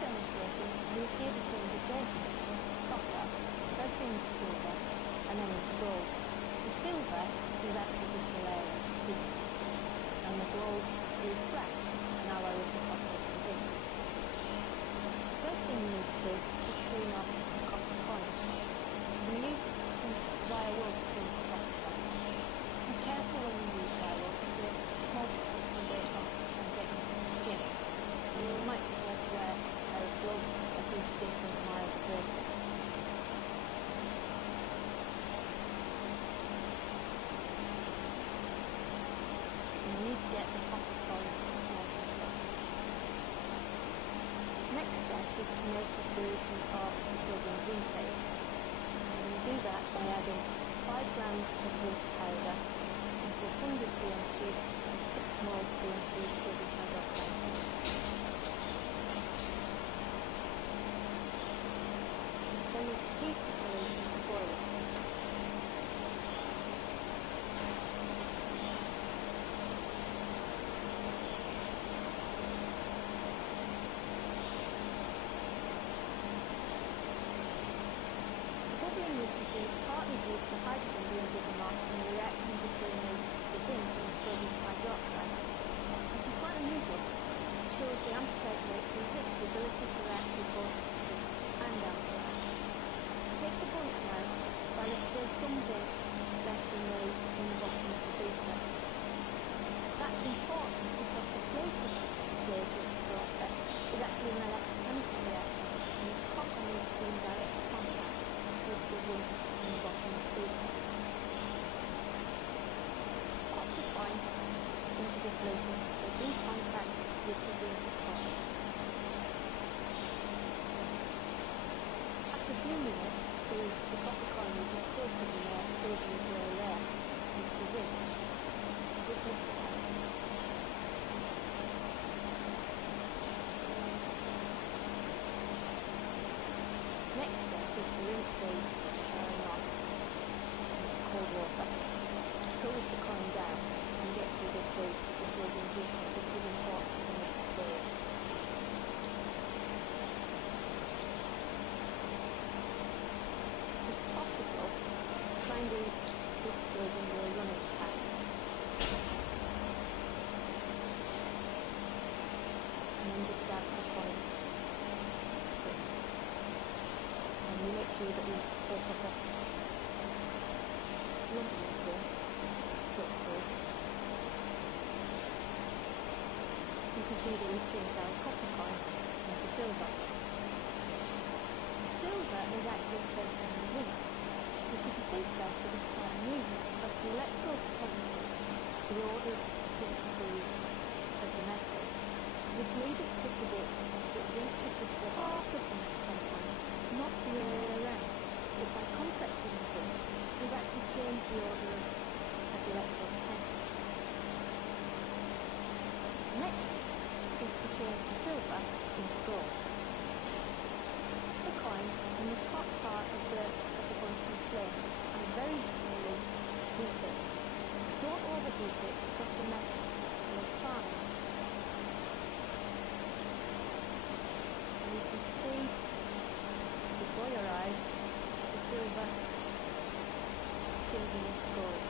demonstration, we appear to change the dosing between copper, first into silver, and then into gold. The silver is actually just a layer of pigment, and the gold is black, an alloy of the copper and zinc. First thing you need to do is clean off the copper coin. We use some wire ropes to the copper coin. Be careful when you use wire ropes, the small pieces can break off and get into the skin. You might prefer to wear a pair of gloves that is different mild surface. You need to get the copper coin nice and soft. Next step is to make a solution of sodium zinc paste. And you do that by adding 5 grams of zinc powder into 100 cm cube and 6 moles CMC sodium hydroxide. Then you heat the solution to boiling. The bubbling would produce partly due to the hydrogen being given off in the reaction between the zinc and the sodium hydroxide, which is quite unusual. It shows the amphitheatre exhibits the ability to react with both acid and alkaline. Take the bunch now, while there's some zinc left in the bottom of the booster. That's important because the floating stage of the process is actually an electrochemical reaction, and the copper needs to be in direct contact with the zinc in the bottom of the booster. Pop the coin into the solution so it's in contact with the zinc coin. After a few minutes, the copper coin will be coated in a silvery grey layer with the zinc. Just lift it out. Next step is to rinse the knot with cold water. Just close the coin down and get rid of the sodium zinc, which is important for the next stage. If possible, try and do this stage under a running tap. And then just dab the coin. And we make sure that we take up a lump of zinc stuck through. You can see that we've changed our copper coin into silver. Silver is actually placed on the zinc, which if you think about it is quite unusual because the electrical potential, the order of sensitivity of the metal, would lead us to predict that zinc should just go after the next compound, not the other way around. But by complexing the zinc, we've actually changed the order of the electrical potential. Next is to change the silver into gold. The coin in the top part of the bunch of flame and very gently heat it. Don't overheat it because the metal will fire. And you can see before your eyes the silver changing into gold.